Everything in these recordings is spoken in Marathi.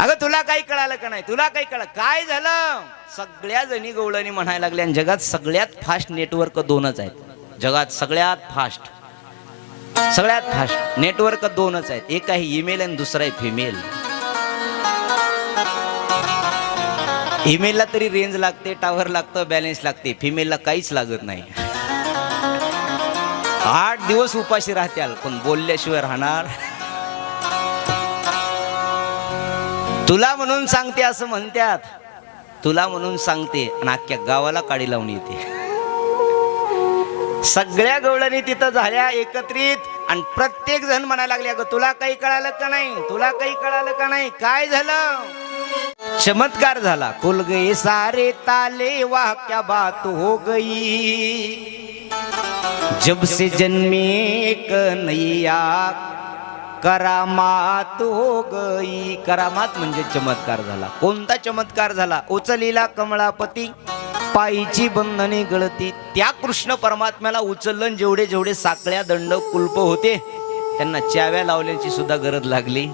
अगं तुला काही कळालं का नाही, तुला काही कळलं काय झालं? सगळ्या जणी गवळणी म्हणायला लागल्या. आणि जगात सगळ्यात फास्ट नेटवर्क दोनच आहेत. जगात सगळ्यात फास्ट नेटवर्क दोनच आहेत. एक आहे ईमेल आणि दुसरा आहे फिमेल. ईमेलला तरी रेंज लागते, टावर लागतं, बॅलन्स लागते. फिमेलला काहीच लागत नाही. 8 दिवस उपाशी राहत्याल पण बोलल्याशिवाय राहणार. तुला म्हणून सांगते असं म्हणतात, तुला म्हणून सांगते आणि अख्ख्या गावाला काडी लावून येते. सगळ्या गवळणी तिथं झाल्या एकत्रित आणि प्रत्येक जण म्हणायला लागले, अगं तुला काही कळालं का नाही, तुला काही कळालं का नाही, काय झालं? चमत्कार झाला. खुल गए सारे ताले, वाह क्या बात हो गई, जब से जन्मे कन्हैया करामात हो गई. करामात म्हणजे चमत्कार झाला. कोणता चमत्कार झाला? उचलीला कमळापती, पायीची बंधने गळती. त्या कृष्ण परमात्म्याला उचललं. जेवढे जेवढे साकळ्या दंड कुल्प होते त्यांना चाव्या लावण्याची सुद्धा गरज लागली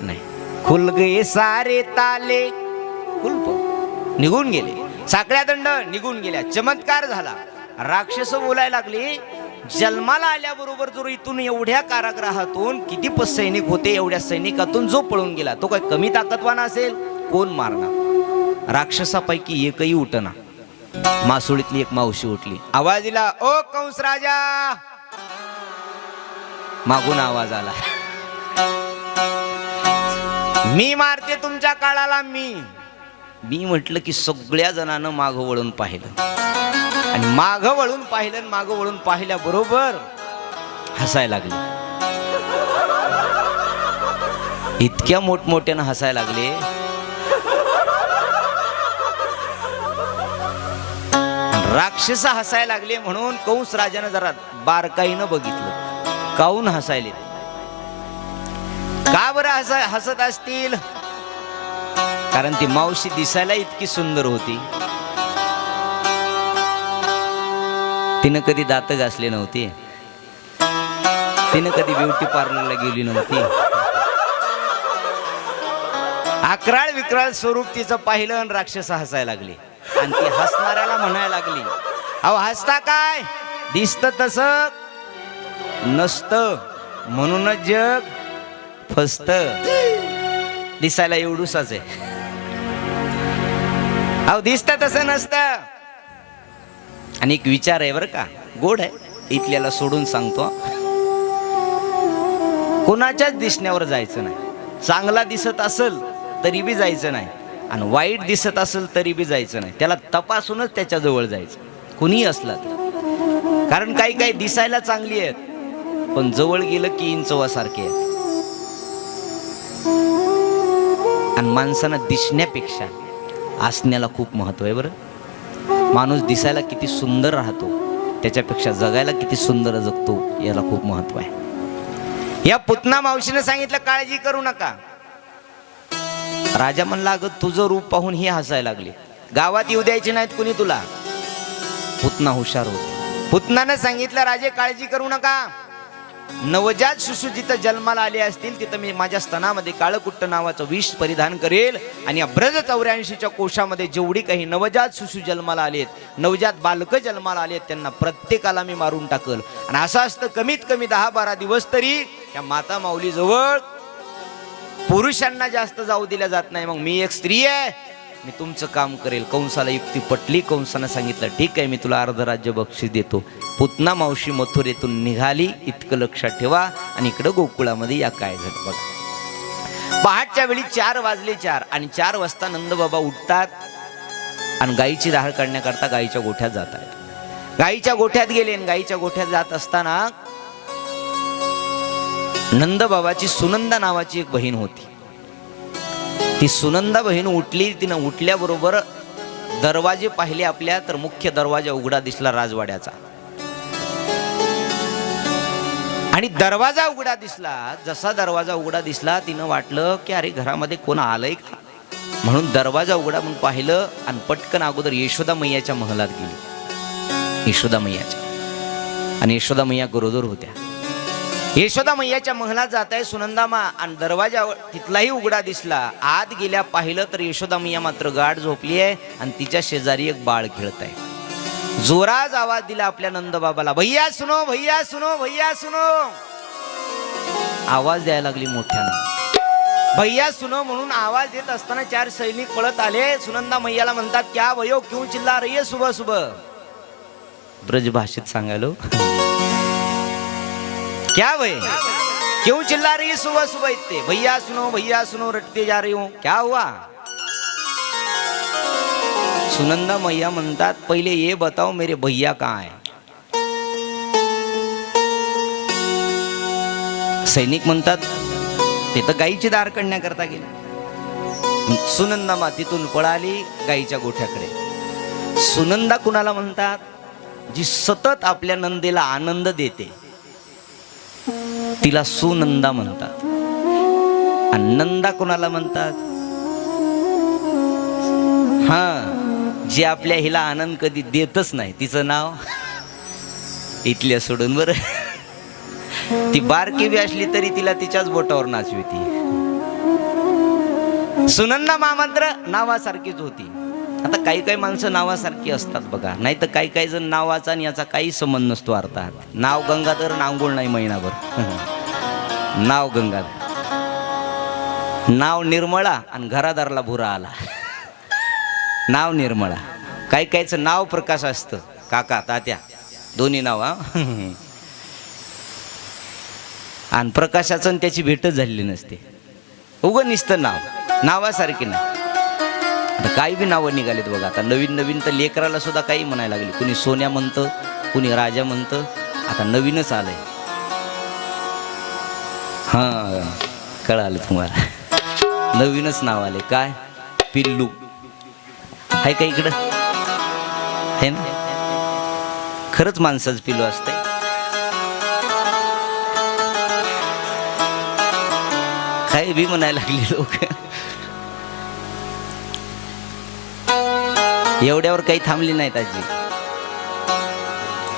नाही. खुल गए सारे ताले, कुल्प निघून गेले, साकळ्या दंड निघून गेल्या. चमत्कार झाला. राक्षस बोलायला लागली, जन्माला आल्याबरोबर जर इथून एवढ्या कारागृहातून किती सैनिक होते, एवढ्या सैनिकातून जो पळून गेला तो काय कमी ताकदवान असेल? कोण मारणार? राक्षसापैकी एकही उठना. मासुळीतली एक मावशी उठली, आवाज दिला, ओ कंस राजा. मागून आवाज आला, मी मारते तुमच्या काळाला. मी म्हटलं की सगळ्या जणांना मागं वळून पाहिलं आणि मागं वळून पाहिल्याबरोबर हसायला लागले. इतक्या मोठमोठ्यानं हसायला लागले. राक्षस हसायला लागले म्हणून कंस राजानं जरा बारकाईनं बघितलं, काऊन हसायले, का बरं हसत असतील? कारण ती मावशी दिसायला इतकी सुंदर होती. तिनं कधी दात घासले नव्हते, तिनं कधी ब्युटी पार्लरला गेली नव्हती. अकराळ विक्राळ स्वरूप तिचं पाहिलं आणि राक्षस हसायला लागली. आणि ती हसणाऱ्याला म्हणायला लागली, अहो हसता काय? दिसतं तसं नसतं म्हणूनच जग फसतं. दिसायला एवढूसाच आहे, अहो दिसतं तसं नसतं. आणि एक विचार आहे बरं का, गोड आहे, इथल्याला सोडून सांगतो. कोणाच्याच दिसण्यावर जायचं नाही. चांगला दिसत असेल तरी बी जायचं नाही आणि वाईट दिसत असेल तरी बी जायचं नाही. त्याला तपासूनच त्याच्या जवळ जायचं, कुणीही असला तर. कारण काही काही दिसायला चांगली आहेत पण जवळ गेलं की इंचवासारखे आहेत. आणि माणसांना दिसण्यापेक्षा असण्याला खूप महत्व आहे बरं. माणूस दिसायला किती सुंदर राहतो त्याच्यापेक्षा जगायला किती सुंदर जगतो याला खूप महत्व आहे. या पुतना मावशीने सांगितलं, काळजी करू नका. राजा म्हणला, अगं तुझं रूप पाहून ही हसायला लागली, गावात येऊ द्यायची नाहीत कुणी तुला. पुतना हुशार होती. पुतनानं सांगितलं, राजे काळजी करू नका. नवजात शिशु जिथं जन्माला आले असतील तिथं मी माझ्या स्तनामध्ये काळकुट्ट नावाचं विष परिधान करेल आणि या ब्रज 84च्या कोशामध्ये जेवढी काही नवजात शिशु जन्माला आलेत, नवजात बालक जन्माला आलेत, त्यांना प्रत्येकाला मी मारून टाकल. आणि असं असतं कमीत कमी 10-12 दिवस तरी या माता माऊली जवळ पुरुषांना जास्त जाऊ दिल्या जात नाही. मग मी एक स्त्री आहे, मी तुमचं काम करेल. कंसाला युक्ती पटली. कंसानं सांगितलं, ठीक आहे, मी तुला अर्ध राज्य बक्षीस देतो. पुतना मावशी मथुरेतून निघाली, इतकं लक्षात ठेवा. आणि इकडं गोकुळामध्ये या काय झालं बघा. पहाटच्या वेळी 4 वाजले 4 आणि 4 वाजता नंदबाबा उठतात आणि गाईची धार काढण्याकरता गाईच्या गोठ्यात जातात. गाईच्या गोठ्यात गेले आणि गाईच्या गोठ्यात जात असताना नंदबाबाची सुनंदा नावाची एक बहीण होती. ती सुनंदा बहीण उठली. तिनं उठल्याबरोबर दरवाजे पाहिले आपल्या, तर मुख्य दरवाजा उघडा दिसला राजवाड्याचा. आणि दरवाजा उघडा दिसला. जसा दरवाजा उघडा दिसला तिनं वाटलं की अरे घरामध्ये कोण आलंय का, म्हणून दरवाजा उघडा म्हणून पाहिलं आणि पटकन अगोदर यशोदा मैयाच्या महलात गेली. यशोदा मैयाच्या. आणि यशोदा मैया गरोदर होत्या. यशोदा मैयाच्या महलात जात आहे सुनंदामा आणि दरवाजा तिथलाही उघडा दिसला. आत गेल्या पाहिलं तर यशोदा मैया मात्र गाढ झोपली आहे आणि तिच्या शेजारी एक बाळ खेळत आहे. जोरात आवाज दिला आपल्या नंदबाबाला, भैया सुनो, भैया सुनो, भैया सुनो. आवाज द्यायला लागली मोठ्यानं. भैया सुनो म्हणून आवाज देत असताना 4 सैनिक पळत आले. सुनंदा मैयाला म्हणतात, क्या भयो क्यों चिल्ला रही है सुबह सुबह. ब्रज भाषेत सांगायलो, क्या भय क्यों चिल्ला रही है सुबह सुबह इतने. भैया सुनो रटते जा रही हूं, क्या हुआ. सुनंदा मैया म्हणतात, पहिले ये बताओ मेरे भैया कहाँ है. सैनिक म्हणतात, ते तर गाईची दार काढण्याकरता गेले. सुनंदा मा तिथून पळाली गाईच्या गोठ्याकडे. सुनंदा कुणाला म्हणतात, जी सतत आपल्या नंदेला आनंद देते तिला सुनंदा म्हणतात. आणि नंदा कुणाला म्हणतात, हा जे आपल्या हिला आनंद कधी देतच नाही तिचं नाव इथल्या सोडून बर. ती बारकी बी असली तरी तिला तिच्याच बोटावर नाचविती. सुनंदा मात्र नावासारखीच होती. आता काही काही माणसं नावासारखी असतात बघा, नाही तर काही काही जण नावाचा आणि याचा काही संबंध नसतो अर्थात. नाव गंगाधर नांगोळ नाही महिनाभर. नाव गंगाधर, नाव निर्मळा आणि घरादारला भुरा आला. नाव निर्मळा. काही काहीचं नाव प्रकाश असतं, काका तात्या दोन्ही नाव. आणि प्रकाशाचं आणि त्याची भेटच झालेली नसते. उगं निसतं नाव, नावासारखी नाही. आता काही बी नावं निघालीत बघा. आता नवीन नवीन तर लेकराला सुद्धा काही म्हणायला लागली. कुणी सोन्या म्हणतं, कुणी राजा म्हणतं. आता नवीनच आलंय. हा कळालं तुम्हाला, नवीनच नाव आले. काय पिल्लू आहे का इकडं, है ना. खरंच माणसाच पिल्लू असतंय. काही बी म्हणायला लागली लोक. एवढ्यावर काही थांबली नाहीत आजी.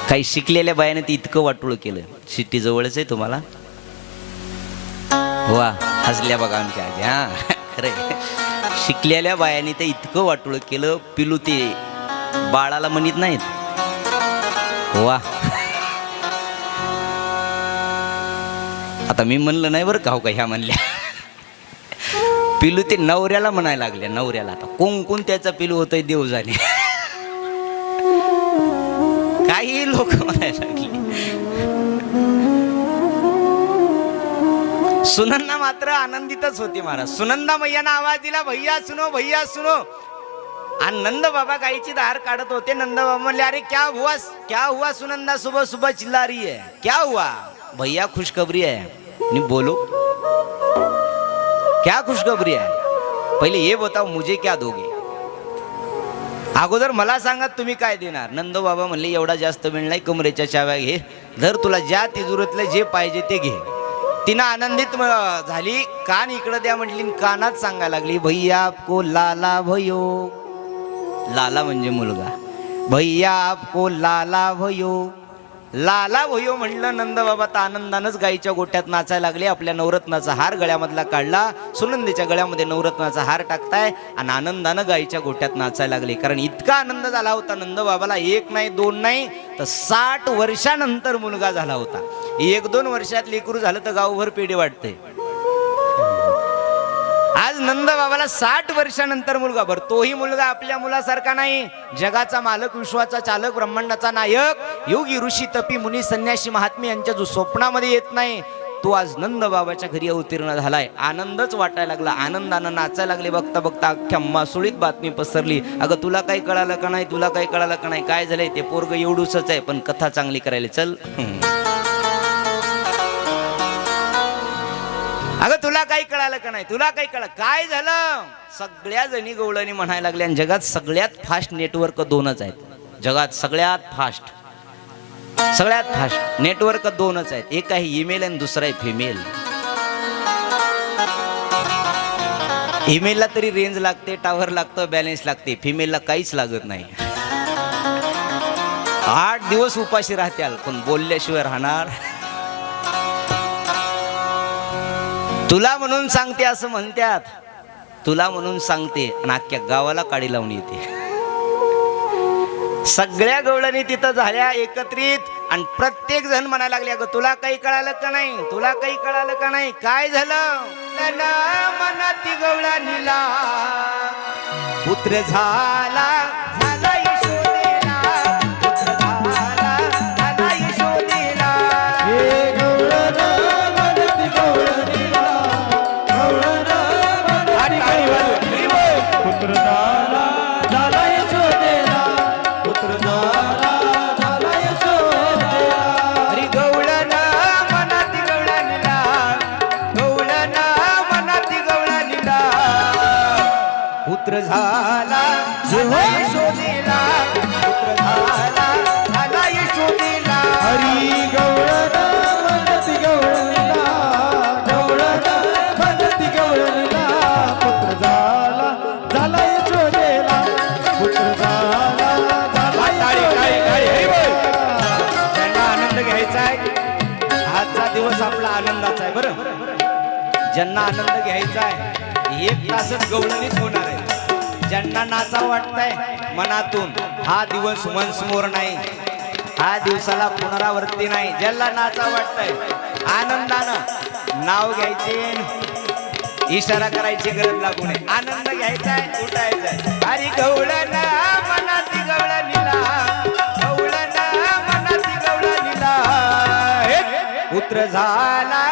काही शिकलेल्या बायाने ते इतकं वाटोळ केलं. शिट्टी जवळच आहे तुम्हाला. वा हसल्या बघा आमच्या आजी. हा खरे, शिकलेल्या बायाने ते इतकं वाटोळ केलं. पिलू ते बाळाला म्हणत नाहीत. वा आता मी म्हणलं नाही बरं का, हो का ह्या म्हणल्या. पिलू ते नवऱ्याला म्हणायला लागले. नवऱ्याला आता कोण त्याचा पिलू होतंय देव जाणे. काही लोक म्हणायला लागले. सुनंदा मात्र आनंदितच होती महाराज. सुनंदा मैयानं आवाज दिला, भैया सुनो, भैया सुनो. आणि नंद बाबा गाईची धार काढत होते. नंद बाबा म्हणले, अरे क्या हुआ सुनंदा, सुबह सुबह चिल्ला रही है, क्या हुआ. भैया खुशखबरी है. नहीं बोलो क्या खुशखबरी है. पहिले ये बताओ मुझे क्या दोगे. अगोदर मला सांगा तुम्ही काय देणार. नंद बाबा म्हणले, एवढा जास्त वेळ नाही, कमरेच्या चाव्या घे, धर तुला ज्या तिजुरीतलं जे पाहिजे ते घे. तिनं आनंदित झाली. कान इकडे द्या म्हटली, कानात सांगायला लागली, भैया आपको लाला भयो. लाला म्हणजे मुलगा. भैया आपको लाला भयो. लाला भयो म्हणलं. नंदबाबा तर आनंदानच गाईच्या गोट्यात नाचायला लागले. आपल्या नवरत्नाचा हार गळ्यामधला काढला. सुनंदेच्या गळ्यामध्ये नवरत्नाचा हार टाकताय आणि आनंदानं गाईच्या गोट्यात नाचायला लागले. कारण इतका आनंद झाला होता नंदबाबाला. 1 नाही 2 नाही तर 60 वर्षानंतर मुलगा झाला होता. 1-2 वर्षात लेकरू झालं तर गावभर पेढे वाटते. आज नंदबाबाला 60 वर्षानंतर मुलगा. भर तोही मुलगा आपल्या मुलासारखा नाही. जगाचा मालक, विश्वाचा चालक, ब्रह्मांडाचा नायक, योगी ऋषी तपी मुनी संन्यासी महात्मे यांच्या जो स्वप्नामध्ये येत नाही तो आज नंदबाबाच्या घरी अवतीर्ण झालाय. आनंदच वाटायला लागला. आनंदानं नाचायला लागले. बघता बघता अख्ख्या मासुळीत बातमी पसरली. अगं तुला काही कळालं का नाही, तुला काही कळालं का नाही, काय झालंय. ते पोरग एवढूसच आहे पण कथा चांगली करायला चल. अगं तुला काही कळालं का नाही, तुला काही कळलं, काय झालं. सगळ्या जणी गवळणी म्हणायला लागल्या. आणि जगात सगळ्यात फास्ट नेटवर्क 2च आहेत. जगात सगळ्यात फास्ट नेटवर्क 2च आहेत. एक आहे ईमेल आणि दुसरा आहे फिमेल. ईमेलला तरी रेंज लागते, टावर लागतं, बॅलन्स लागते. फिमेलला काहीच लागत नाही. 8 दिवस उपाशी राहत्याल पण बोलल्याशिवाय राहणार. तुला म्हणून सांगते असं म्हणतात, तुला म्हणून सांगते आणि अख्ख्या गावाला काडी लावून येते. सगळ्या गवळणी तिथं झाल्या एकत्रित आणि प्रत्येक जण म्हणायला लागले, अगं तुला काही कळालं का नाही, तुला काही कळालं का नाही, काय झालं. मनाती गवळणीला पुत्र झाला, झाला यशोदेला, पुत्र झाला, झाला यशोदेला. हे गवळण मनाती गवळणीला, गवळण पुत्र झाला, झाला यशोदेला, पुत्र झाला, झाला यशोदेला. हरी गवळण मनाती गवळणीला, गवळण मनाती गवळणीला, पुत्र झाला, झाला यशोदेला, पुत्र झाला, झाला यशोदेला. हरी गवळण मनाती गवळणीला, गवळण मनाती गवळणीला, पुत्र झाला, झाला यशोदेला, पुत्र झाला, झाला यशोदेला. ज्यांना आनंद घ्यायचा आहे, आजचा दिवस आपला आनंदाचा आहे. बरं, ज्यांना आनंद घ्यायचा आहे, एक तासच गवळणीच होणार आहे. ज्यांना नाचा वाटतंय मनातून, हा दिवस मनसमोर नाही, हा दिवसाला पुनरावृत्ती नाही. ज्याला नाचा वाटतंय आनंदानं नाव घ्यायचे, इशारा करायची गरज लागू नये. आनंद घ्यायचाय, उठायचाय. हरी गवळण मनाती गवळणीला, गवळण मनाती गवळणीला, पुत्र झाला,